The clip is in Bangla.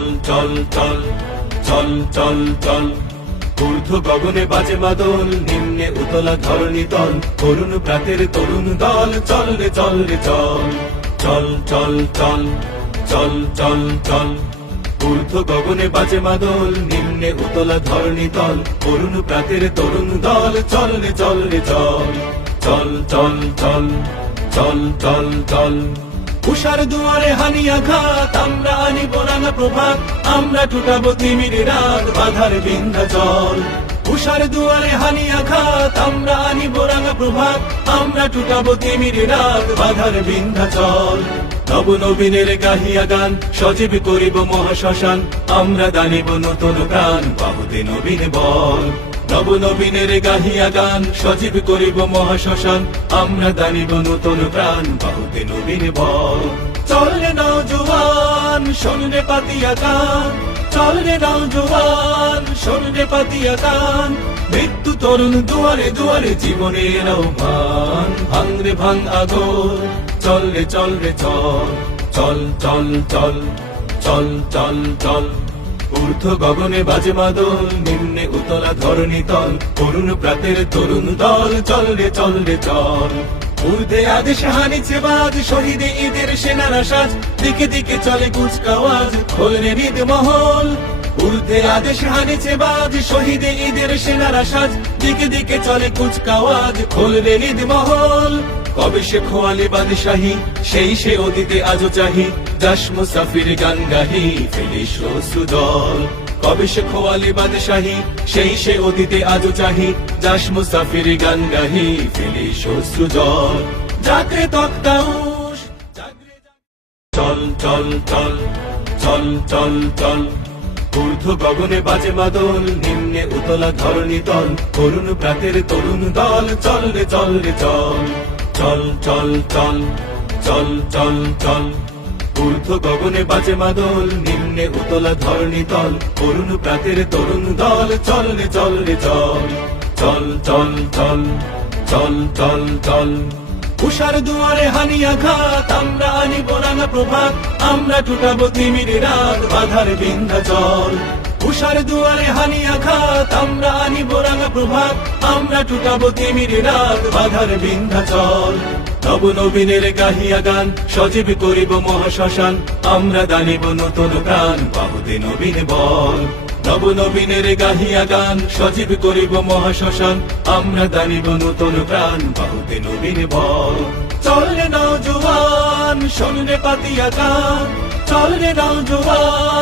চল চল চল চল চল চল ঊর্ধ্ব গগনে বাজে মাদল, নিম্নে উতলা ধরণী তল, তরুণ প্রাতের তরুণ দল, চল রে চল রে চল চল চল চল চল চল চল ঊর্ধ্ব গগনে বাজে মাদল, নিম্নে উতলা ধরণী তল, তরুণ প্রাতের তরুণ দল, চল রে চল রে চল চল চল চল চল চল চল উষার দুয়ারে হানি আঘাত, আমরা আনিব রাঙা প্রভাত, আমরা টুটাবো তিমির রাত, বাধার বিন্ধ্যাচল। উষার দুয়ারে হানি আঘাত, আমরা আনিব রাঙা প্রভাত, আমরা টুটাবো তিমির রাত, বাধার বিন্ধ্যাচল। নব নবীনের গাহিয়া গান, সজীব করিব মহাশ্মশান, আমরা দানিব নতুন প্রাণ, বাহুতে নবীন বল। নব নবীনের গাহিয়া গান, সজীব করিব মহাশ্মশান, আমরা দানিব নতুন প্রাণ, বাহুতে নবীন বল। চল রে নওজোয়ান, শোন রে পাতিয়া গান, চল রে নওজোয়ান, শোন রে পাতিয়া গান, মৃত্যু তরুণ দুয়ারে দুয়ারে জীবনের আহ্বান, ভাঙ রে ভাঙ আগর, চল রে চল রে চল চল চল চল চল চল চল ঊর্ধ্ব গগনে বাজে মাদল, নিম্নে উতলা ধরণী তল, তরুণ প্রাতের তরুণ দল, চল রে চল রে চল। ঊর্ধ্বে আদেশ হানিছে বাজ, শহীদে ঈদের সেনারা সাজ, দিকে দিকে চলে কুচকাওয়াজ, খোল রে হৃদ মহল। ঊর্ধ্বে আদেশ হানিছে বাজ, শহীদে ঈদের সেনারা সাজ, দিকে দিকে চলে কুচকাওয়াজ, খোল রে হৃদ মহল। কবে সে খোয়ালে বাদশাহী, সেই সে অতীতে আজও চাহি, যাস মুসাফির গান গাহি, ফেলিস অশ্রু জল। কবে সে খোয়ালে বাদশাহী, সেই সে অতীতে আজও চাহি, যাস মুসাফির গান গাহি, ফেলিস অশ্রু জল। জাগরে তক্তাউশ, চল চল চল চল চল চল ঊর্ধ্ব গগনে বাজে মাদল, নিম্নে উতলা ধরণী তল, তরুণ প্রাতের তরুণ দল, চল রে চল রে চল চল চল চল চল চল চল ঊর্ধ্ব গগনে বাজে মাদল, নিম্নে উতলা ধরণী তল, তরুণ প্রাতের তরুণ দল, চল রে চল রে চল চল চল চল চল চল চল উষার দুয়ারে হানি আঘাত, আমরা আনিব রাঙা প্রভাত, আমরা টুটাবো তিমির রাত, বাধার বিন্ধ্যাচল। উষার দুয়ারে হানি আঘাত, আমরা আনিব রাঙা প্রভাত, আমরা টুটাবো তিমির রাত, বাধার বিন্ধ্যাচল। নব নবীনের গাহিয়া গান, সজীব করিব মহাশ্মশান, আমরা দানিব নতুন প্রাণ, বাহুতে নবীন বল। নব নবীনের গাহিয়া গান, সজীব করিব মহাশ্মশান, আমরা দানিব নতুন প্রাণ, বাহুতে নবীন বল। চল রে নওজোয়ান, শোন রে পাতিয়া গান, চল রে নওজোয়ান।